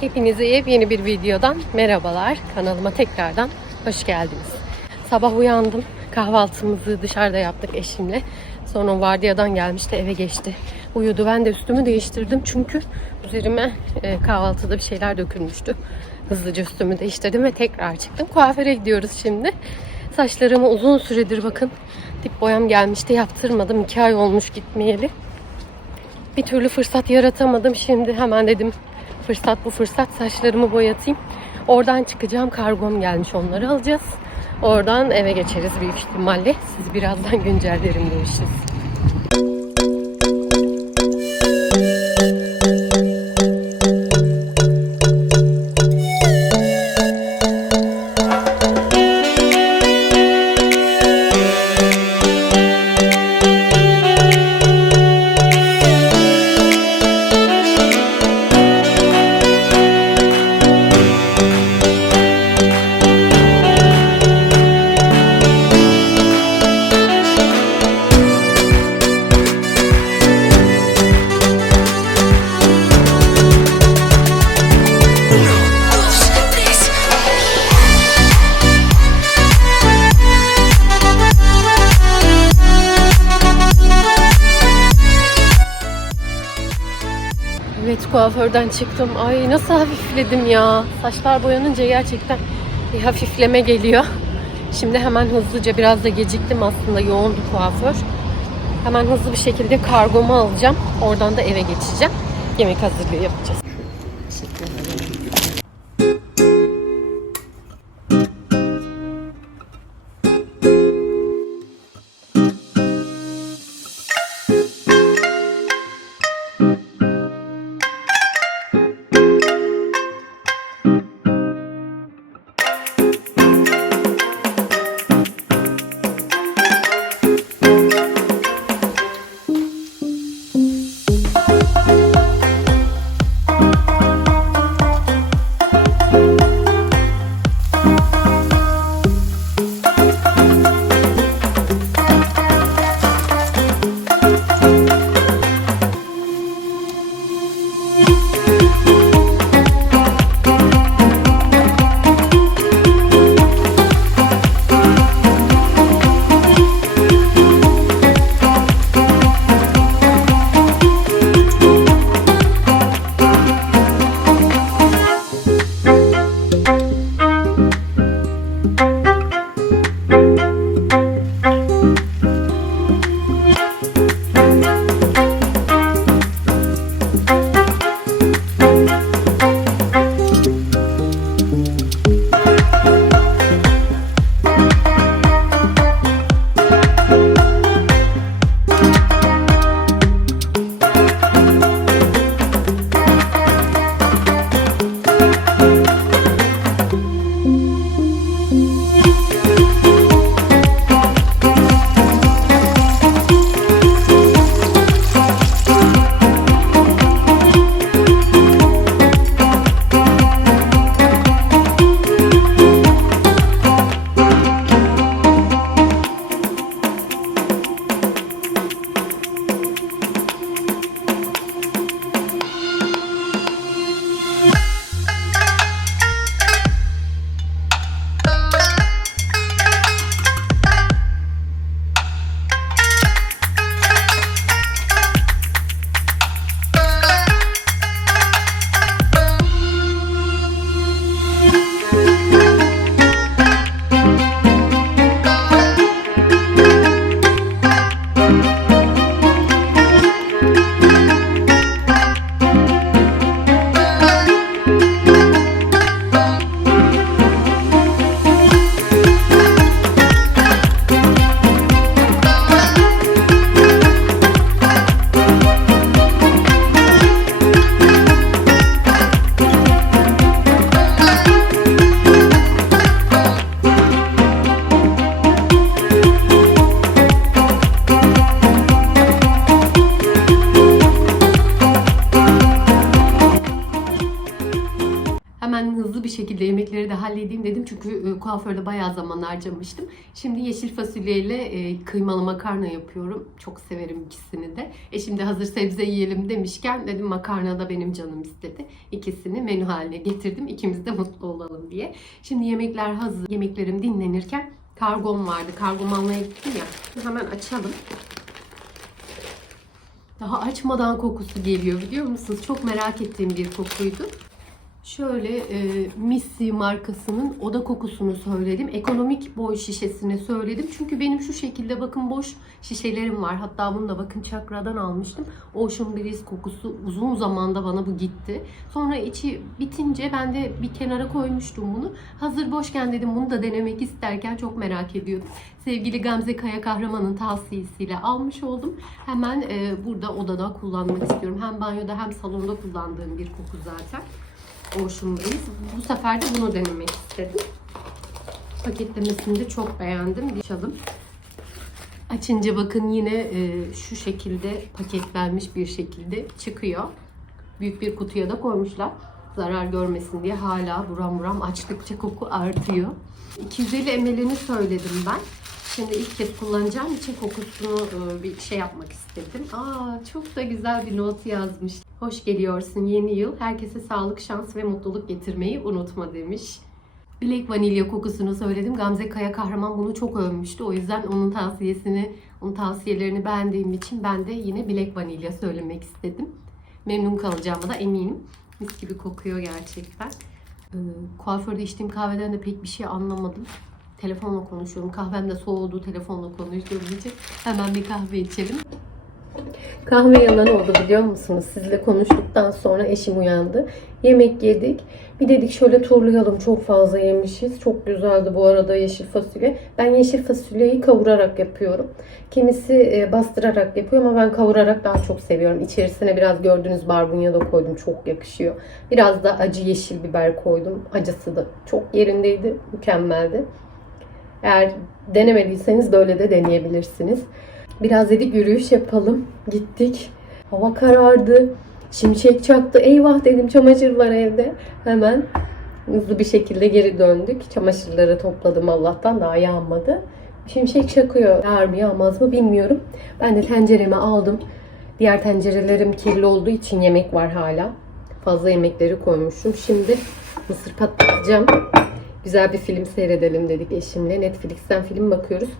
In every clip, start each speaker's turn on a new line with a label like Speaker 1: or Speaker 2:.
Speaker 1: Hepinize yepyeni bir videodan merhabalar. Kanalıma tekrardan hoş geldiniz. Sabah uyandım. Kahvaltımızı dışarıda yaptık eşimle. Sonra vardiyadan gelmişti eve geçti. Uyudu. Ben de üstümü değiştirdim çünkü üzerime e, kahvaltıda bir şeyler dökülmüştü. Hızlıca üstümü değiştirdim ve tekrar çıktım. Kuaföre gidiyoruz şimdi. Saçlarımı uzun süredir bakın dip boyam gelmişti yaptırmadım. 2 ay olmuş gitmeyeli. Bir türlü fırsat yaratamadım. Şimdi hemen dedim fırsat bu fırsat saçlarımı boyatayım. Oradan çıkacağım. Kargom gelmiş onları alacağız. Oradan eve geçeriz büyük ihtimalle. Siz birazdan güncellerim görüşürüz. Kuaförden çıktım. Ay nasıl hafifledim ya. Saçlar boyanınca gerçekten bir hafifleme geliyor. Şimdi hemen hızlıca biraz da geciktim aslında yoğundu kuaför. Hemen hızlı bir şekilde kargomu alacağım. Oradan da eve geçeceğim. Yemek hazırlığı yapacağız. Bir şekilde yemekleri de halledeyim dedim. Çünkü e, kuaförde bayağı zaman harcamıştım. Şimdi yeşil fasulyeyle e, kıymalı makarna yapıyorum. Çok severim ikisini de. E şimdi hazır sebze yiyelim demişken dedim makarna da benim canım istedi. İkisini menü haline getirdim. İkimiz de mutlu olalım diye. Şimdi yemekler hazır. Yemeklerim dinlenirken kargom vardı. Kargomu almaya gittim ya. Hemen açalım. Daha açmadan kokusu geliyor biliyor musunuz? Çok merak ettiğim bir kokuydu. Şöyle e, Missy markasının oda kokusunu söyledim. Ekonomik boy şişesini söyledim. Çünkü benim şu şekilde bakın boş şişelerim var. Hatta bunu da bakın çakradan almıştım. Ocean Breeze kokusu uzun zamanda bana bu gitti. Sonra içi bitince ben de bir kenara koymuştum bunu. Hazır boşken dedim bunu da denemek isterken çok merak ediyordum. Sevgili Gamze Kaya Kahraman'ın tavsiyesiyle almış oldum. Hemen e, burada odada kullanmak istiyorum. Hem banyoda hem salonda kullandığım bir koku zaten. Breeze. Bu sefer de bunu denemek istedim. Paketlemesini de çok beğendim. Açalım. Açınca bakın yine e, şu şekilde paketlenmiş bir şekilde çıkıyor. Büyük bir kutuya da koymuşlar. Zarar görmesin diye hala buram buram açtıkça koku artıyor. 250 ml'ini söyledim ben. Şimdi ilk kez kullanacağım için kokusunu e, bir şey yapmak istedim. Aa çok da güzel bir not yazmış. Hoş geliyorsun yeni yıl. Herkese sağlık, şans ve mutluluk getirmeyi unutma demiş. Black vanilya kokusunu söyledim. Gamze Kaya Kahraman bunu çok övmüştü. O yüzden onun tavsiyesini, onun tavsiyelerini beğendiğim için ben de yine Black vanilya söylemek istedim. Memnun kalacağıma da eminim. Mis gibi kokuyor gerçekten. Ee, kuaförde içtiğim kahveden de pek bir şey anlamadım. Telefonla konuşuyorum. Kahvem de soğudu telefonla konuştuğum için. Hemen bir kahve içelim. Kahve yalan oldu biliyor musunuz? Sizle konuştuktan sonra eşim uyandı. Yemek yedik. Bir dedik şöyle turlayalım. Çok fazla yemişiz. Çok güzeldi bu arada yeşil fasulye. Ben yeşil fasulyeyi kavurarak yapıyorum. Kimisi e, bastırarak yapıyor ama ben kavurarak daha çok seviyorum. İçerisine biraz gördüğünüz barbunya da koydum. Çok yakışıyor. Biraz da acı yeşil biber koydum. Acısı da çok yerindeydi. Mükemmeldi. Eğer denemediyseniz böyle de deneyebilirsiniz. Biraz dedik yürüyüş yapalım. Gittik. Hava karardı. Şimşek çaktı. Eyvah dedim çamaşır var evde. Hemen hızlı bir şekilde geri döndük. Çamaşırları topladım Allah'tan daha yağmadı. Şimşek çakıyor. Yağar mı yağmaz mı bilmiyorum. Ben de tenceremi aldım. Diğer tencerelerim kirli olduğu için yemek var hala. Fazla yemekleri koymuşum. Şimdi mısır patlatacağım. Güzel bir film seyredelim dedik eşimle. Netflix'ten film bakıyoruz.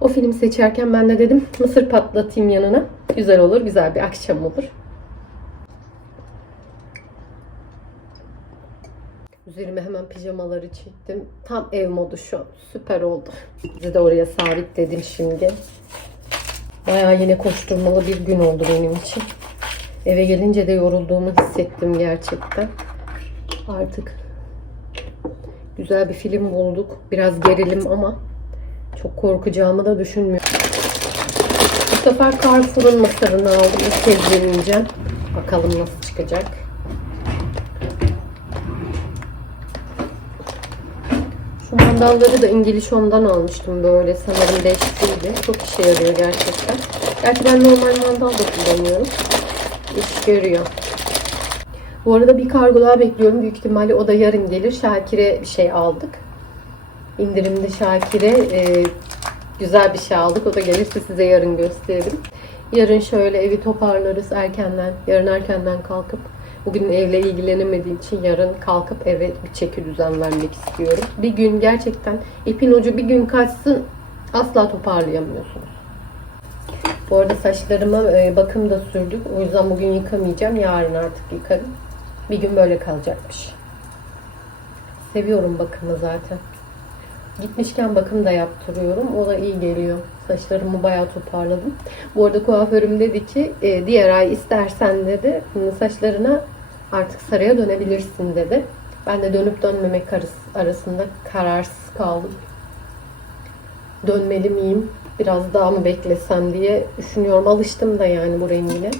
Speaker 1: O film seçerken ben de dedim mısır patlatayım yanına. Güzel olur, güzel bir akşam olur. Üzerime hemen pijamaları çektim. Tam ev modu şu an. Süper oldu. Bizi de oraya sabitledim şimdi. Bayağı yine koşturmalı bir gün oldu benim için. Eve gelince de yorulduğumu hissettim gerçekten. Artık güzel bir film bulduk. Biraz gerilim ama çok korkacağımı da düşünmüyorum. Bu sefer Carrefour'un masarını aldım. İlk kez deneyeceğim. Bakalım nasıl çıkacak. Şu mandalları da İngiliz ondan almıştım böyle. Sanırım beşliydi. Çok işe yarıyor gerçekten. Gerçi ben normal mandal da kullanıyorum. İş görüyor. Bu arada bir kargo daha bekliyorum. Büyük ihtimalle o da yarın gelir. Şakir'e bir şey aldık. İndirimli Şakir'e e, güzel bir şey aldık. O da gelirse size yarın gösteririm. Yarın şöyle evi toparlarız erkenden. Yarın erkenden kalkıp bugün evle ilgilenemediği için yarın kalkıp eve bir çeki düzen vermek istiyorum. Bir gün gerçekten ipin ucu bir gün kaçsın asla toparlayamıyorsunuz. Bu arada saçlarıma e, bakım da sürdük. O yüzden bugün yıkamayacağım. Yarın artık yıkarım. Bir gün böyle kalacakmış. Seviyorum bakımı zaten. Gitmişken bakım da yaptırıyorum. O da iyi geliyor. Saçlarımı bayağı toparladım. Bu arada kuaförüm dedi ki e, diğer ay istersen dedi saçlarına artık sarıya dönebilirsin dedi. Ben de dönüp dönmemek arasında kararsız kaldım. Dönmeli miyim? Biraz daha mı beklesem diye düşünüyorum. Alıştım da yani bu rengine.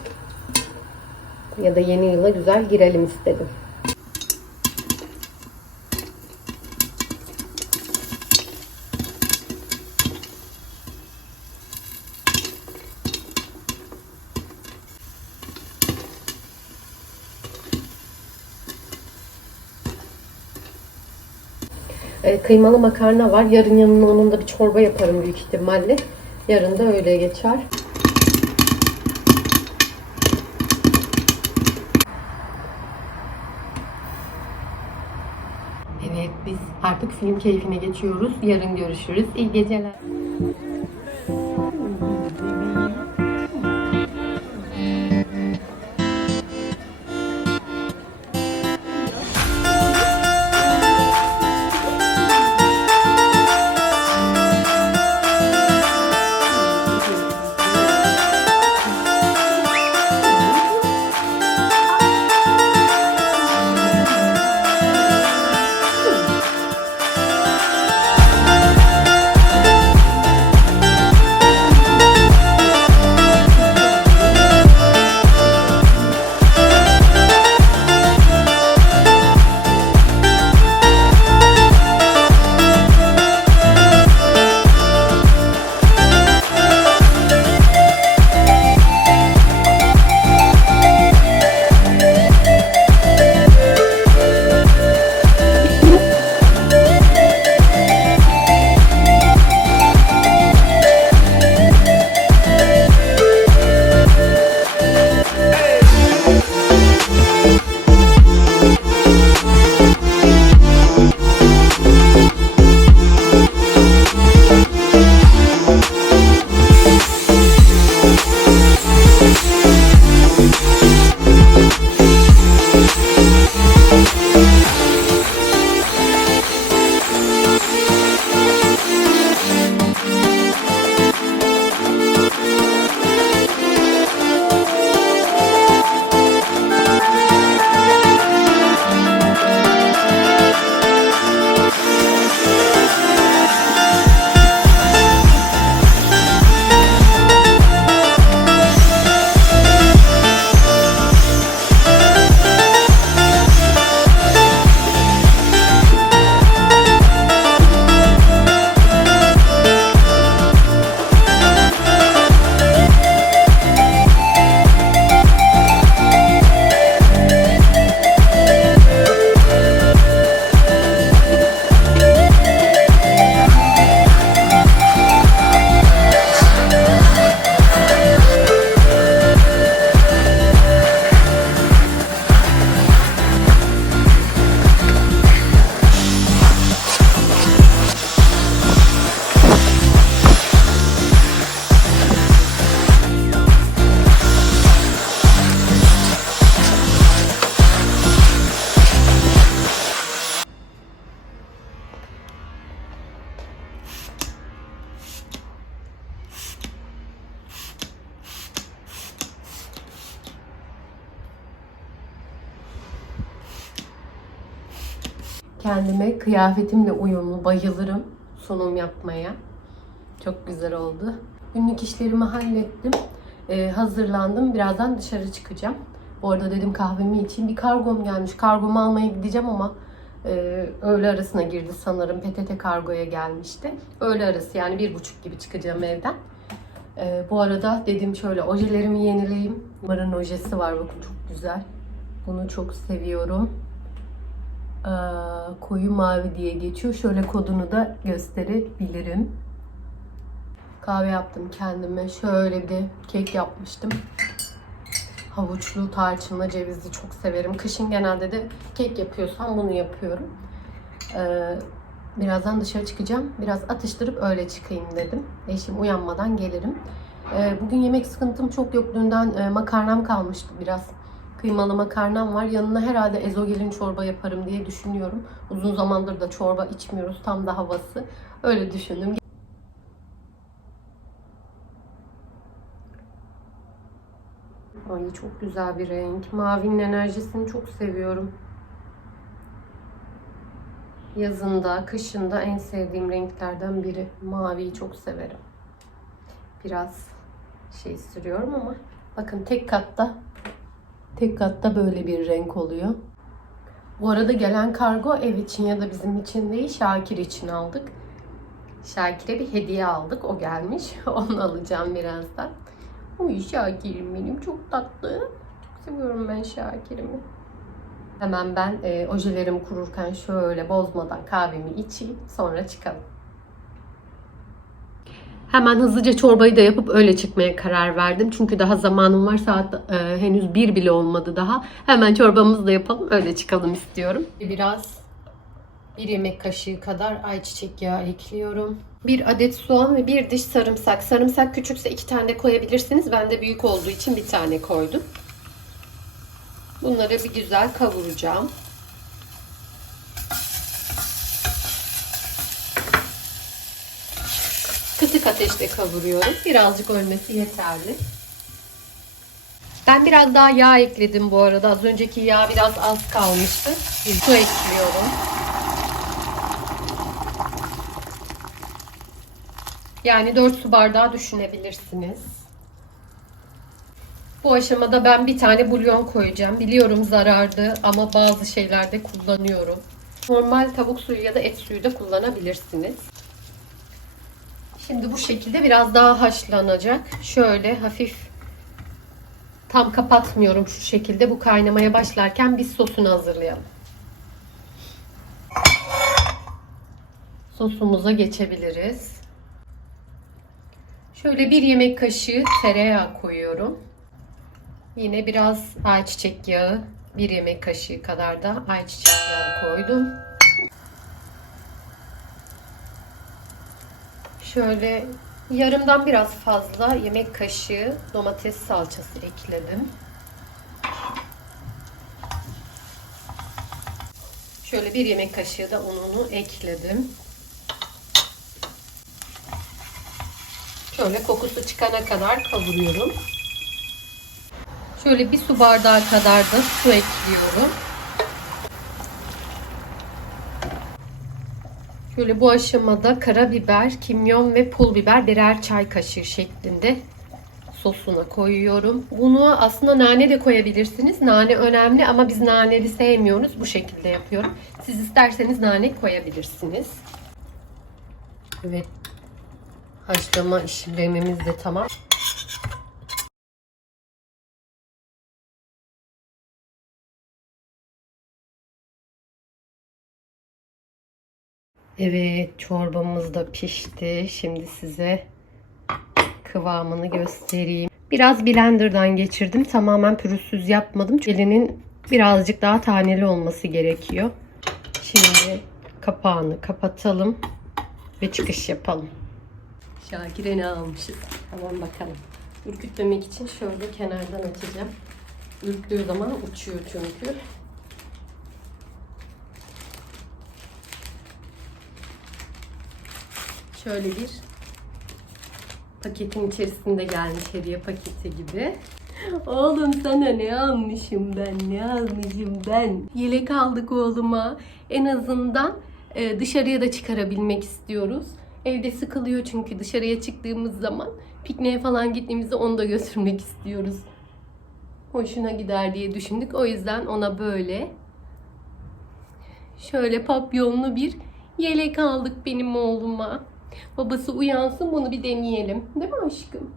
Speaker 1: Ya da yeni yıla güzel girelim istedim. E, kıymalı makarna var. Yarın yanına onun da bir çorba yaparım büyük ihtimalle. Yarın da öyle geçer. Evet biz artık film keyfine geçiyoruz. Yarın görüşürüz. İyi geceler. Kendime kıyafetimle uyumlu bayılırım sunum yapmaya. Çok güzel oldu. Günlük işlerimi hallettim. Ee, hazırlandım. Birazdan dışarı çıkacağım. Bu arada dedim kahvemi için bir kargom gelmiş. Kargomu almaya gideceğim ama e, öğle arasına girdi sanırım. PTT kargoya gelmişti. Öğle arası yani bir buçuk gibi çıkacağım evden. Ee, bu arada dedim şöyle ojelerimi yenileyim. Numara'nın ojesi var bakın çok güzel. Bunu çok seviyorum. Ee, koyu mavi diye geçiyor. Şöyle kodunu da gösterebilirim. Kahve yaptım kendime. Şöyle bir de kek yapmıştım. Havuçlu, tarçınlı, cevizli çok severim. Kışın genelde de kek yapıyorsam bunu yapıyorum. Ee, birazdan dışarı çıkacağım. Biraz atıştırıp öyle çıkayım dedim. Eşim uyanmadan gelirim. Ee, bugün yemek sıkıntım çok yok. Dünden e, makarnam kalmıştı biraz kıymalı makarnam var. Yanına herhalde ezogelin çorba yaparım diye düşünüyorum. Uzun zamandır da çorba içmiyoruz. Tam da havası. Öyle düşündüm. Ay çok güzel bir renk. Mavinin enerjisini çok seviyorum. Yazında, kışında en sevdiğim renklerden biri. Maviyi çok severim. Biraz şey sürüyorum ama bakın tek katta Tek katta böyle bir renk oluyor. Bu arada gelen kargo ev için ya da bizim için değil Şakir için aldık. Şakir'e bir hediye aldık. O gelmiş. Onu alacağım birazdan. Uy Şakir'im benim çok tatlı. Çok seviyorum ben Şakir'imi. Hemen ben e, ojelerim kururken şöyle bozmadan kahvemi içeyim sonra çıkalım. Hemen hızlıca çorbayı da yapıp öyle çıkmaya karar verdim. Çünkü daha zamanım var. Saat e, henüz bir bile olmadı daha. Hemen çorbamızı da yapalım. Öyle çıkalım istiyorum. Biraz bir yemek kaşığı kadar ayçiçek yağı ekliyorum. Bir adet soğan ve bir diş sarımsak. Sarımsak küçükse iki tane de koyabilirsiniz. Ben de büyük olduğu için bir tane koydum. Bunları bir güzel kavuracağım. Kısık ateşte kavuruyorum. Birazcık ölmesi yeterli. Ben biraz daha yağ ekledim bu arada. Az önceki yağ biraz az kalmıştı. Bir su ekliyorum. Yani 4 su bardağı düşünebilirsiniz. Bu aşamada ben bir tane bulyon koyacağım. Biliyorum zararlı ama bazı şeylerde kullanıyorum. Normal tavuk suyu ya da et suyu da kullanabilirsiniz. Şimdi bu şekilde biraz daha haşlanacak. Şöyle hafif tam kapatmıyorum şu şekilde. Bu kaynamaya başlarken biz sosunu hazırlayalım. Sosumuza geçebiliriz. Şöyle bir yemek kaşığı tereyağı koyuyorum. Yine biraz ayçiçek yağı, bir yemek kaşığı kadar da ayçiçek yağı koydum. Şöyle yarımdan biraz fazla yemek kaşığı domates salçası ekledim. Şöyle bir yemek kaşığı da ununu ekledim. Şöyle kokusu çıkana kadar kavuruyorum. Şöyle bir su bardağı kadar da su ekliyorum. Şöyle bu aşamada karabiber, kimyon ve pul biber birer çay kaşığı şeklinde sosuna koyuyorum. Bunu aslında nane de koyabilirsiniz. Nane önemli ama biz naneli sevmiyoruz. Bu şekilde yapıyorum. Siz isterseniz nane koyabilirsiniz. Evet. Haşlama işlemimiz de tamam. Evet, çorbamız da pişti. Şimdi size kıvamını göstereyim. Biraz blenderdan geçirdim. Tamamen pürüzsüz yapmadım. Elinin birazcık daha taneli olması gerekiyor. Şimdi kapağını kapatalım ve çıkış yapalım. Şakir'e ne almışız? Tamam bakalım. Ürkütmemek için şöyle kenardan açacağım. Ürktüğü zaman uçuyor çünkü. Şöyle bir paketin içerisinde gelmiş hediye paketi gibi. Oğlum sana ne almışım ben, ne almışım ben. Yelek aldık oğluma. En azından e, dışarıya da çıkarabilmek istiyoruz. Evde sıkılıyor çünkü dışarıya çıktığımız zaman pikniğe falan gittiğimizde onu da götürmek istiyoruz. Hoşuna gider diye düşündük. O yüzden ona böyle şöyle papyonlu bir yelek aldık benim oğluma. Babası uyansın bunu bir deneyelim. Değil mi aşkım?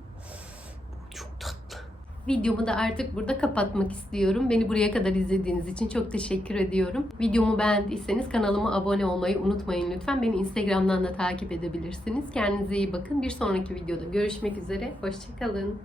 Speaker 1: Videomu da artık burada kapatmak istiyorum. Beni buraya kadar izlediğiniz için çok teşekkür ediyorum. Videomu beğendiyseniz kanalıma abone olmayı unutmayın lütfen. Beni Instagram'dan da takip edebilirsiniz. Kendinize iyi bakın. Bir sonraki videoda görüşmek üzere. Hoşçakalın.